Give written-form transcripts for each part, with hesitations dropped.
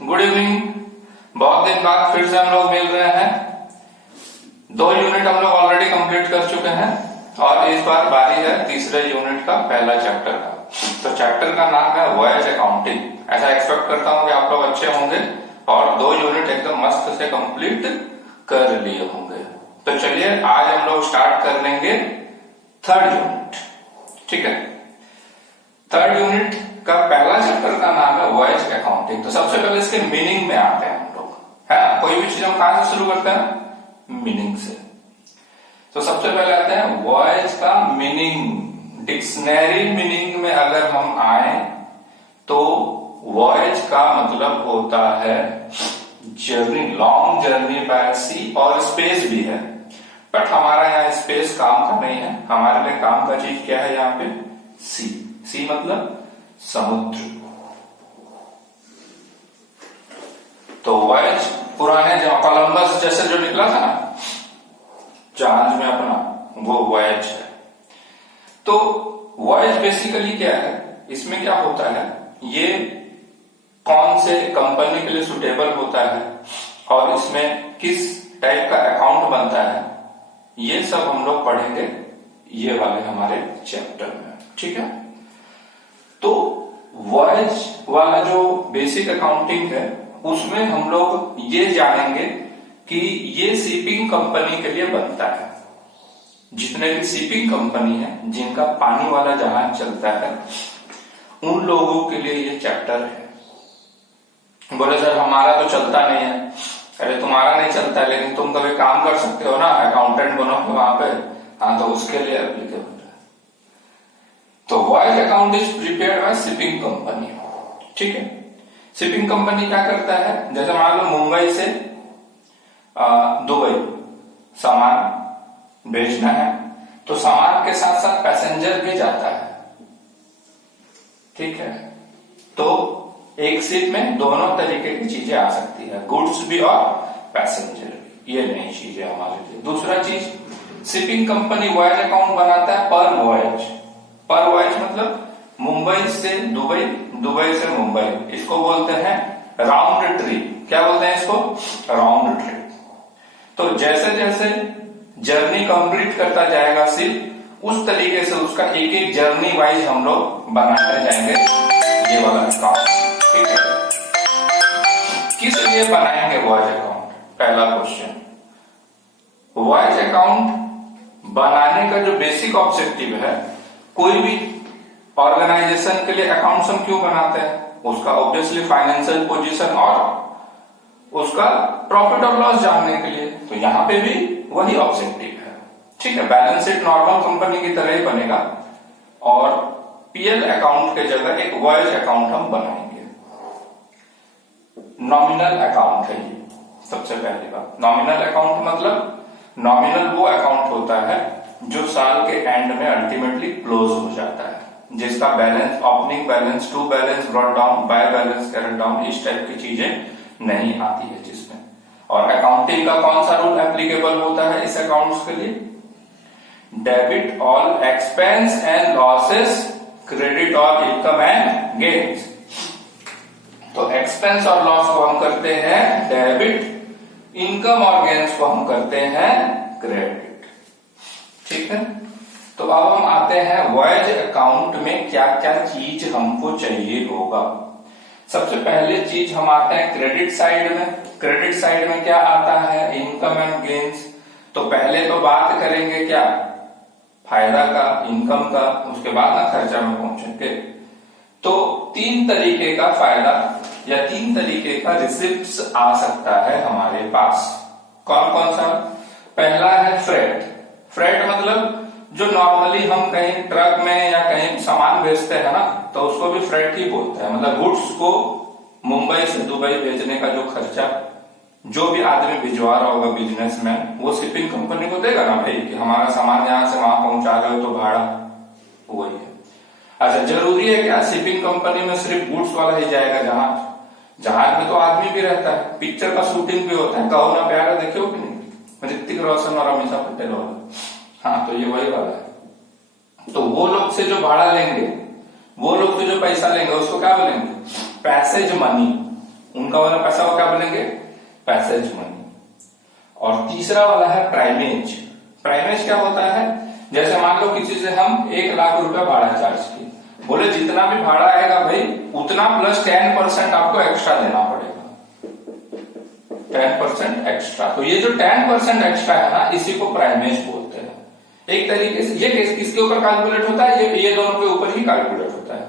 Good evening. बहुत दिन बाद फिर से हम लोग मिल रहे हैं। 2 यूनिट हम लोग ऑलरेडी कंप्लीट कर चुके हैं और इस बार बारी है तीसरे यूनिट का पहला चैप्टर का। तो चैप्टर का नाम है वॉयज अकाउंटिंग। ऐसा एक्सपेक्ट करता हूं कि आप लोग अच्छे होंगे और 2 यूनिट एकदम मस्त से कंप्लीट कर लिए होंगे। तो चलिए आज हम लोग स्टार्ट कर लेंगे 3rd यूनिट। ठीक है, 3rd यूनिट का पहला चैप्टर का नाम है वॉयज अकाउंटिंग। तो सबसे पहले इसके मीनिंग में आते हैं हम लोग, है ना। कोई भी चीज हम कहां से शुरू करते हैं? मीनिंग से। तो सबसे पहले आते हैं वॉयज का मीनिंग। डिक्शनरी मीनिंग में अगर हम आए तो वॉयज का मतलब होता है जर्नी, लॉन्ग जर्नी बाय सी, और स्पेस भी है, बट हमारा यहाँ स्पेस काम का नहीं है। हमारे लिए काम का चीज क्या है यहाँ पे? सी। सी मतलब समुद्र। तो वॉयज पुराने जहां कोलंबस जैसे जो निकला था ना जहाज में अपना, वो वॉयज है। तो वॉयज बेसिकली क्या है? इसमें क्या होता है, ये कौन से कंपनी के लिए सुटेबल होता है और इसमें किस टाइप का अकाउंट बनता है, ये सब हम लोग पढ़ेंगे ये वाले हमारे चैप्टर में। ठीक है, तो वॉयज वाला जो बेसिक अकाउंटिंग है उसमें हम लोग ये जानेंगे कि ये शिपिंग कंपनी के लिए बनता है। जितने भी शिपिंग कंपनी है जिनका पानी वाला जहाज चलता है उन लोगों के लिए ये चैप्टर है। बोले सर हमारा तो चलता नहीं है। अरे तुम्हारा नहीं चलता है लेकिन तुम कभी काम कर सकते हो ना, अकाउंटेंट बनोगे वहां पे, हाँ, तो उसके लिए एप्लीकेबल है। तो voyage account is prepared by shipping company. ठीक है, शिपिंग कंपनी क्या करता है, जैसे मान लो मुंबई से दुबई सामान भेजना है तो सामान के साथ साथ पैसेंजर भी जाता है। ठीक है, तो एक शिप में दोनों तरीके की चीजें आ सकती है, गुड्स भी और पैसेंजर भी। ये नई चीज है हमारे लिए। दूसरा चीज, शिपिंग कंपनी वॉयज अकाउंट बनाता है पर वॉयज। पर वॉयज मतलब मुंबई से दुबई, दुबई से मुंबई, इसको बोलते हैं राउंड ट्रिप। क्या बोलते हैं इसको? Round trip. तो जैसे जैसे जर्नी कंप्लीट करता जाएगा शिप, उस तरीके से उसका एक एक जर्नी वाइज हम लोग बनाते जाएंगे ये वाला अकाउंट। ठीक है, किस लिए बनाएंगे वॉयज अकाउंट? पहला क्वेश्चन, वॉयज अकाउंट बनाने का जो बेसिक ऑब्जेक्टिव है, कोई भी ऑर्गेनाइजेशन के लिए अकाउंट्स हम क्यों बनाते हैं? उसका ऑब्वियसली फाइनेंशियल पोजीशन और उसका प्रॉफिट और लॉस जानने के लिए। तो यहां पे भी वही ऑब्जेक्टिव है। ठीक है, बैलेंस शीट नॉर्मल कंपनी की तरह ही बनेगा और पीएल अकाउंट के जगह एक वॉयज अकाउंट हम बनाएंगे। नॉमिनल अकाउंट है ये सबसे पहली बात। नॉमिनल अकाउंट मतलब, नॉमिनल वो अकाउंट होता है जो साल के एंड में अल्टीमेटली क्लोज हो जाता है, जिसका balance, opening balance, to balance brought down, by balance carried down, इस टाइप की चीजें नहीं आती है जिसमें। और अकाउंटिंग का कौन सा रूल एप्लीकेबल होता है इस अकाउंट्स के लिए? Debit all expense and losses, credit all income and gains. तो एक्सपेंस और लॉस को हम करते हैं डेबिट, इनकम और गेन्स को हम करते हैं क्रेडिट। ठीक है, तो अब हम आते हैं वॉयज अकाउंट में क्या क्या चीज हमको चाहिए होगा। सबसे पहले चीज हम आते हैं क्रेडिट साइड में। क्रेडिट साइड में क्या आता है? Income and gains. तो पहले तो बात करेंगे क्या? फायदा का, इनकम का, उसके बाद ना खर्चा में पहुंचेंगे। तो 3 तरीके का फायदा या 3 तरीके का रिसिप्ट आ सकता है हमारे पास। कौन कौन सा? पहला है फ्रेट। फ्रेट मतलब जो नॉर्मली हम कहीं ट्रक में या कहीं सामान भेजते हैं ना, तो उसको भी फ्रेट ही बोलते हैं। मतलब गुड्स को मुंबई से दुबई भेजने का जो खर्चा जो भी आदमी भिजवा रहा होगा, बिजनेसमैन, वो शिपिंग कंपनी को देगा ना भाई कि हमारा सामान यहां से वहां पहुंचा रहे हो तो भाड़ा वही है। अच्छा, जरूरी है क्या शिपिंग कंपनी में सिर्फ गुड्स वाला ही जाएगा? जहाज में तो आदमी भी रहता है, पिक्चर का शूटिंग भी होता है। कहो ना प्यारा, देखे हो कि नहीं? ऋतिक रोशन और अमीषा पटेल वाला। हाँ, तो ये वही वाला है। तो वो लोग से जो भाड़ा लेंगे, वो लोग तो जो पैसा लेंगे उसको क्या बोलेंगे? Passage money. उनका वाला पैसा वो क्या बनेंगे, पैसेज मनी। और तीसरा वाला है प्राइमेज। प्राइमेज क्या होता है, जैसे मान लो किसी से हम 1 लाख रुपया भाड़ा चार्ज किए, बोले जितना भी भाड़ा आएगा भाई उतना प्लस 10% आपको एक्स्ट्रा देना पड़ेगा, 10% एक्स्ट्रा। तो ये जो 10% एक्स्ट्रा है ना, इसी को प्राइमेज बोलते हैं। एक तरीके से ये किसके ऊपर कैलकुलेट होता है, ये दोनों के ऊपर ही कैलकुलेट होता है।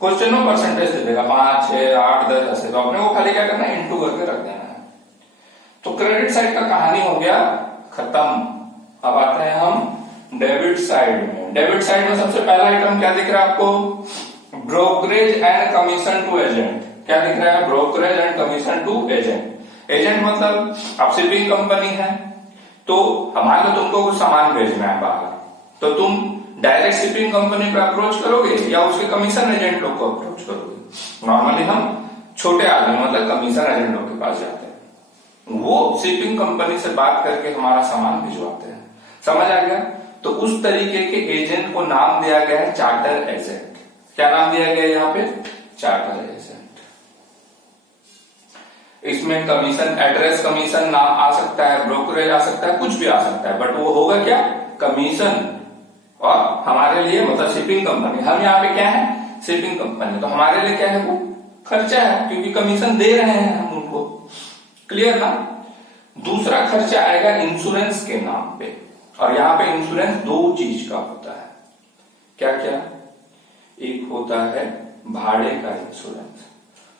क्वेश्चन में परसेंटेज दे देगा 5, 6, 8, 10 ऐसे, तो अपने को खाली क्या करना है, इंटू करके रख देना है। तो क्रेडिट साइड का कहानी हो गया खत्म। अब आते हैं हम डेबिट साइड में। डेबिट साइड में सबसे पहला आइटम क्या दिख रहा है आपको, brokerage and commission to agent. क्या दिख रहा है, brokerage and commission to agent. Agent मतलब अब शिपिंग कंपनी है, तो हमारे तुमको कुछ सामान भेजना है बाहर, तो तुम डायरेक्ट शिपिंग कंपनी पे अप्रोच करोगे या उसके कमीशन एजेंट लोग को अप्रोच करोगे। नॉर्मली हम छोटे आदमी मतलब कमीशन एजेंट लोग के पास जाते हैं, वो शिपिंग कंपनी से बात करके हमारा सामान भिजवाते हैं। समझ आ गया। तो उस तरीके के एजेंट को नाम दिया गया है चार्टर एजेंट। क्या नाम दिया गया है यहाँ पे, चार्टर एजेंट। इसमें कमीशन, एड्रेस कमीशन नाम आ सकता है, ब्रोकरेज आ सकता है, कुछ भी आ सकता है, बट वो होगा क्या, कमीशन। और हमारे लिए मतलब शिपिंग कंपनी, हम यहाँ पे क्या है, शिपिंग कंपनी, तो हमारे लिए क्या है, वो खर्चा है, क्योंकि कमीशन दे रहे हैं हम उनको। क्लियर ना। दूसरा खर्चा आएगा इंश्योरेंस के नाम पे, और यहाँ पे इंश्योरेंस 2 चीज का होता है। क्या क्या, एक होता है भाड़े का इंश्योरेंस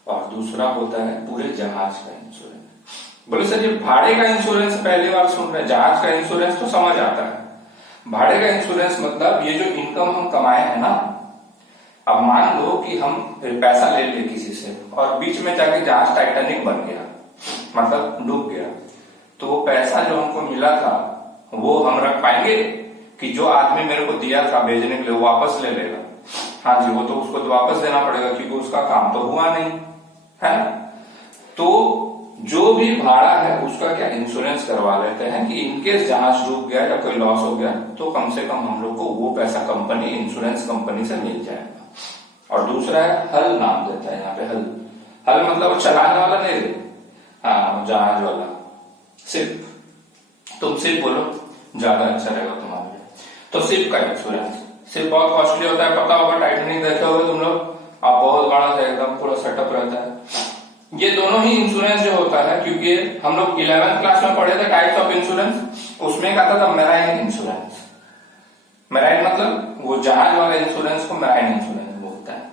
और दूसरा होता है पूरे जहाज का इंश्योरेंस। बोले सर ये भाड़े का इंश्योरेंस पहली बार सुन रहे हैं, जहाज का इंश्योरेंस तो समझ आता है। भाड़े का इंश्योरेंस मतलब ये जो इनकम हम कमाए हैं ना, अब मान लो कि हम पैसा ले ले किसी से और बीच में जाके जहाज टाइटैनिक बन गया, मतलब डूब गया, तो वो पैसा जो हमको मिला था वो हम रख पाएंगे कि जो आदमी मेरे को दिया था भेजने के लिए वो वापस ले लेगा? हाँ जी, वो तो उसको तो वापस देना पड़ेगा क्योंकि उसका काम तो हुआ नहीं है। तो जो भी भाड़ा है उसका क्या इंश्योरेंस करवा लेते हैं कि इनकेस जहाज डूब गया या कोई लॉस हो गया तो कम से कम हम लोग को वो पैसा कंपनी, इंश्योरेंस कंपनी से मिल जाएगा। और दूसरा है हल, नाम देता है यहाँ पे हल। हल मतलब वो चलाने वाला नहीं, हाँ जहाज वाला, सिर्फ तुम सिर्फ बोलो ज्यादा अच्छा रहेगा तुम्हारे लिए। तो सिर्फ का इंश्योरेंस, सिर्फ बहुत कॉस्टली होता है, पता होगा, टाइटैनिक देखे होगे तुम लोग, आप बहुत बड़ा सा एकदम पूरा सेटअप रहता है। ये दोनों ही इंश्योरेंस जो होता है, क्योंकि हम लोग 11th क्लास में पढ़े थे टाइप्स ऑफ इंश्योरेंस, उसमें क्या था मैराइन इंश्योरेंस। मैराइन मतलब वो जहाज वाला इंश्योरेंस को मैराइन इंश्योरेंस बोलता है।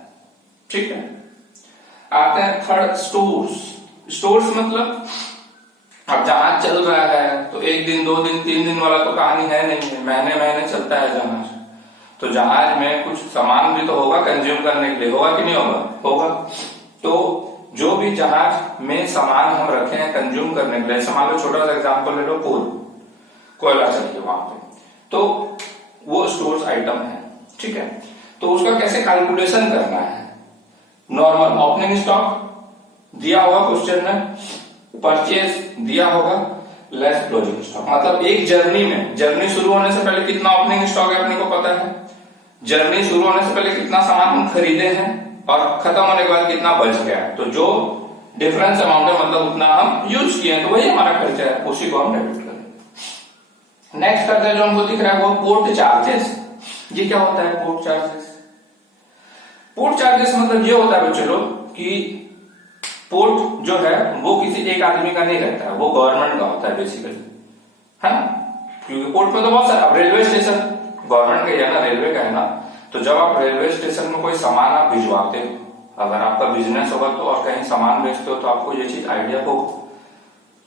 ठीक है। आते हैं थर्ड, स्टोर्स। स्टोर्स मतलब अब जहाज चल रहा है तो 1 दिन 2 दिन 3 दिन वाला तो कहानी है नहीं, महीने महीने चलता है जहाज। तो जहाज में कुछ सामान भी तो होगा कंज्यूम करने के लिए, होगा कि नहीं होगा, होगा। तो जो भी जहाज में सामान हम रखे हैं कंज्यूम करने के लिए, मान लो छोटा सा एग्जांपल ले लो, कोयला चाहिए वहां पे, तो वो स्टोर्स आइटम है। ठीक है। तो उसका कैसे कैलकुलेशन करना है, नॉर्मल ओपनिंग स्टॉक दिया होगा क्वेश्चन में, परचेज दिया होगा, लेस क्लोजिंग स्टॉक। मतलब एक जर्नी में, जर्नी शुरू होने से पहले कितना ओपनिंग स्टॉक है अपने को पता है, जर्नी शुरू होने से पहले कितना सामान हम खरीदे हैं और खत्म होने के बाद कितना बच गया है, तो जो डिफरेंस अमाउंट है मतलब उतना हम यूज किए तो वही हमारा खर्चा है, उसी को हम डेबिट करें। नेक्स्ट करते हैं जो हमको दिख रहा है वो पोर्ट चार्जेस। ये क्या होता है पोर्ट चार्जेस? पोर्ट चार्जेस मतलब ये होता है बच्चों लोग कि पोर्ट जो है वो किसी एक आदमी का नहीं रहता है, वो गवर्नमेंट का होता है बेसिकली, है ना। क्योंकि पोर्ट में तो बहुत सारा, रेलवे स्टेशन गवर्नमेंट का है ना, रेलवे का है ना। तो जब आप रेलवे स्टेशन में कोई सामान आप भिजवाते हो, अगर आपका बिजनेस होगा तो और कहीं सामान बेचते हो तो आपको ये चीज आइडिया हो।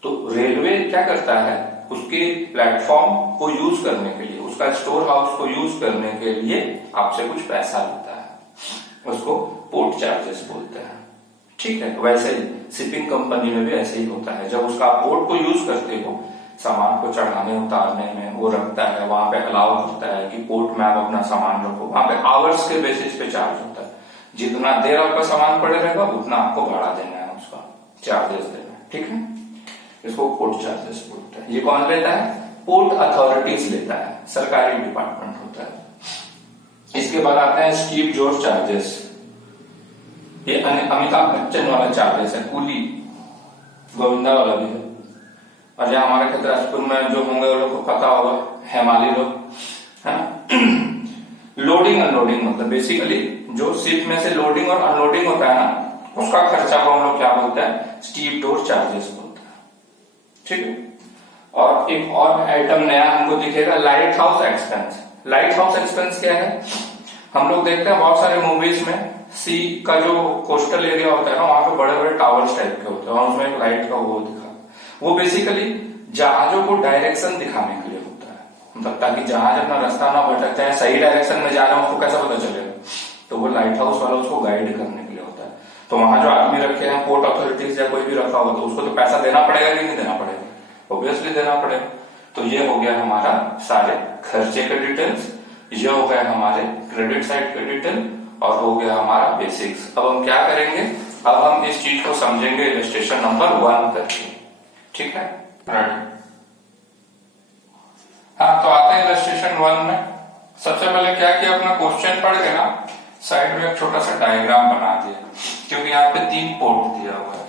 तो रेलवे क्या करता है, उसके प्लेटफॉर्म को यूज करने के लिए, उसका स्टोर हाउस को यूज करने के लिए आपसे कुछ पैसा लेता है, उसको पोर्ट चार्जेस बोलते हैं। ठीक है। वैसे ही शिपिंग कंपनी में भी ऐसे ही होता है, जब उसका पोर्ट को यूज करते हो सामान को चढ़ाने उतारने में, वो रखता है वहां पे अलाउ करता है कि पोर्ट में आप अपना सामान रखो, वहां पे आवर्स के बेसिस पे चार्ज होता है, जितना देर आपका सामान पड़े रहेगा उतना आपको भाड़ा देना है, उसका चार्जेस देना है। ठीक है। इसको पोर्ट चार्जेस बोलते हैं। ये कौन लेता है? पोर्ट अथॉरिटीज लेता है, सरकारी डिपार्टमेंट होता है। इसके बाद आता है स्टीव जॉर्ज चार्जेस। ये अमिताभ बच्चन वाला चार्जेस है, कूली गोविंदा वाला भी है। और जो हमारे खतराजपुर में जो होंगे वो लोग को पता होगा, हेमाली लोग, है ना। लोडिंग अनलोडिंग मतलब बेसिकली जो शिप में से लोडिंग और अनलोडिंग होता है ना, उसका खर्चा को हम लोग क्या बोलते हैं, स्टीप डोर चार्जेस बोलते हैं। ठीक है। और एक और आइटम नया हमको दिखेगा, light house expense. Light house expense क्या है, हम लोग देखते हैं बहुत सारे मूवीज में सी का जो कोस्टल एरिया होता है ना, वहां पे बड़े बड़े टावर्स टाइप के होते हैं और उसमें एक लाइट का वो दिखा, वो बेसिकली जहाजों को डायरेक्शन दिखाने के लिए होता है। मतलब ताकि जहाज अपना रास्ता ना भटक जाए, सही डायरेक्शन में जा रहे हैं उसको कैसा पता चलेगा, तो वो लाइट हाउस वाला उसको गाइड करने के लिए होता है। तो वहां जो आदमी रखे हैं, पोर्ट अथॉरिटीज या कोई भी रखा हुआ, तो उसको तो पैसा देना पड़ेगा कि नहीं देना पड़ेगा, ऑब्वियसली देना पड़ेगा। तो ये हो गया हमारा सारे खर्चे के डिटेल्स, ये हो गया हमारे क्रेडिट साइड के डिटेल, और हो गया हमारा बेसिक्स। अब हम क्या करेंगे, अब हम इस चीज को समझेंगे इलस्ट्रेशन नंबर 1 करके। ठीक है, रेडी। हाँ, तो आते हैं इलस्ट्रेशन 1 में। सबसे पहले क्या किया, अपना क्वेश्चन पढ़ के ना साइड में एक छोटा सा डायग्राम बना दिया, क्योंकि यहाँ पे 3 पोर्ट दिया हुआ है,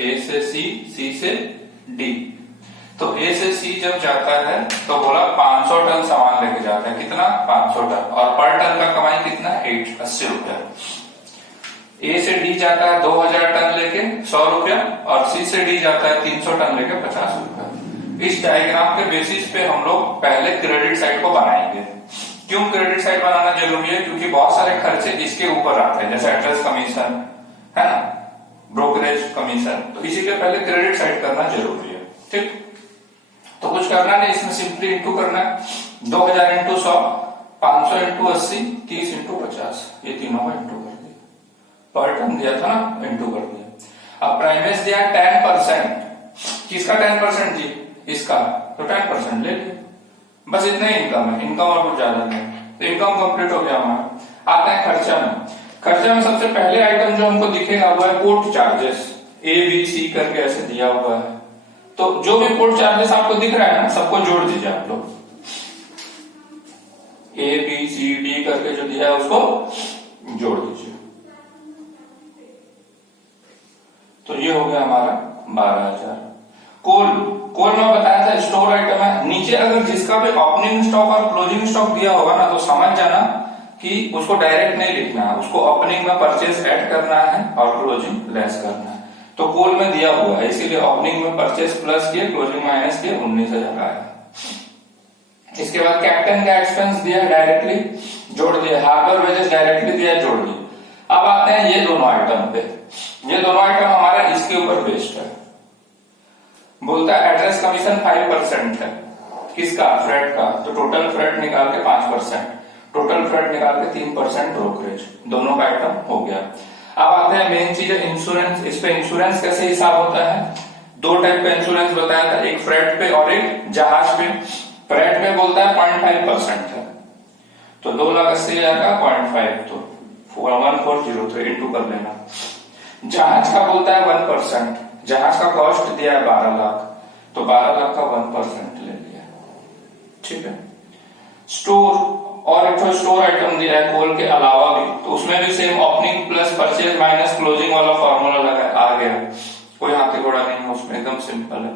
ए से सी, सी से डी। तो ए से सी जब जाता है तो बोला 500 टन सामान लेके जाता है, कितना, 500 टन, और पर टन का कमाई कितना, 80 रुपया। ए से डी जाता है 2000 टन लेके 100 रुपया, और सी से डी जाता है 300 टन लेके 50 रुपया। इस डायग्राम के बेसिस पे हम लोग पहले क्रेडिट साइड को बनाएंगे। क्यों क्रेडिट साइड बनाना जरूरी है, क्योंकि बहुत सारे खर्चे इसके ऊपर आते हैं, जैसे एड्रेस कमीशन है ना, ब्रोकरेज कमीशन, तो इसी के पहले क्रेडिट साइड करना जरूरी है। ठीक, तो कुछ करना नहीं, इसमें सिंपली इंटू करना है, 2000 इंटू 100, 500 इंटू 80, 30 इंटू 50, ये तीनों को इंटू कर दिया। पर टन दिया था ना, इंटू कर दिया। अब प्राइमेज दिया 10%, किसका 10% जी, इसका, तो 10% ले लिया, बस इतना ही इनकम है, इनकम और कुछ ज्यादा नहीं। तो इनकम कंप्लीट हो गया हमारा। आते हैं खर्चा में। खर्चा में सबसे पहले आइटम जो हमको दिखेगा वो है port charges, A B C करके ऐसे दिया हुआ है। तो जो भी पोर्ट चार्जेस आपको दिख रहा है ना, सबको जोड़ दीजिए आप लोग, ए बी सी डी करके जो दिया है उसको जोड़ दीजिए। तो ये हो गया हमारा 12,000। कोल में बताया था स्टोर आइटम है। नीचे अगर जिसका भी ओपनिंग स्टॉक और क्लोजिंग स्टॉक दिया होगा ना, तो समझ जाना कि उसको डायरेक्ट नहीं लिखना है, उसको ओपनिंग में परचेज ऐड करना है और क्लोजिंग लेस करना है। तो कोल में दिया हुआ है, इसीलिए ओपनिंग में परचेज प्लस किए, क्लोजिंग माइनस किए, 19,000 आया। इसके बाद कैप्टन का एक्सपेंस दिया, डायरेक्टली जोड़ दिया, हार्बर वेजेस डायरेक्टली दिया, जोड़ दिया। अब आते हैं ये दोनों आइटम पे। ये दोनों आइटम हमारा इसके ऊपर बेस्ड है। बोलता है एड्रेस कमीशन 5% है, किसका, फ्रेट का, तो टोटल फ्रेट निकाल के 5%, टोटल फ्रेट निकाल के 3% ब्रोकरेज, दोनों का आइटम हो गया। अब आते हैं मेन चीज है इंश्योरेंस। इस पे इंश्योरेंस कैसे हिसाब होता है, 2 टाइप का इंश्योरेंस बताया था, एक फ्रेट पे और एक जहाज पे। फ्रेट पे बोलता है 0.5% है, तो 2,80,000 का 0.5, तो 1403 इंटू कर लेना। जहाज का बोलता है 1%, जहाज का कॉस्ट दिया है 12 लाख, तो 12 लाख का 1% ले लिया। ठीक है। स्टोर, और एक तो स्टोर आइटम दिया है कोल के अलावा भी, तो उसमें भी same opening plus purchase minus closing वाला फॉर्मूला लगा आ गया, कोई हाथी घोड़ा नहीं है उसमें, एकदम सिंपल है।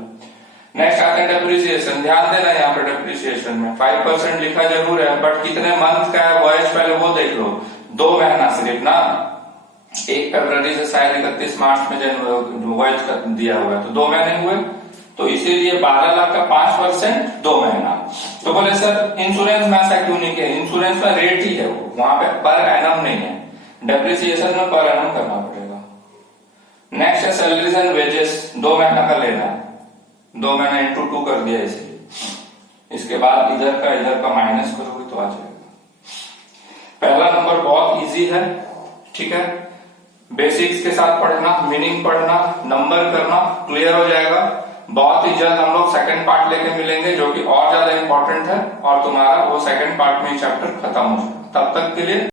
नेक्स्ट आते हैं डेप्रिसिएशन। ध्यान देना यहाँ पे डेप्रिसिएशन में 5% लिखा जरूर है, बट कितने मंथ का है वॉयज पहले वो देख लो, 2 महीना सिर्फ ना, 1 फरवरी से शायद 31 मार्च में वॉयज दिया हुआ है, तो 2 महीने हुए, तो इसीलिए 12 लाख का 5% 2 महीना। तो बोले सर इंश्योरेंस में ऐसा क्यों नहीं किया, इंश्योरेंस का रेट ही है वो, वहां पे पर एनम नहीं है, डेप्रिसिएशन में पर एनम करना पड़ेगा। नेक्स्ट है सैलरीज एंड वेजेस, 2 महीना का लेना है, 2 महीना इंटू 2 कर दिया इसलिए। इसके बाद इधर का माइनस करोगे तो आ जाएगा। पहला नंबर बहुत इजी है, ठीक है, बेसिक्स के साथ पढ़ना, मीनिंग पढ़ना, नंबर करना, क्लियर हो जाएगा। बहुत ही जल्द हम लोग सेकंड पार्ट लेके मिलेंगे, जो कि और ज्यादा इंपॉर्टेंट है, और तुम्हारा वो सेकंड पार्ट में चैप्टर खत्म हो जाएगा। तब तक के लिए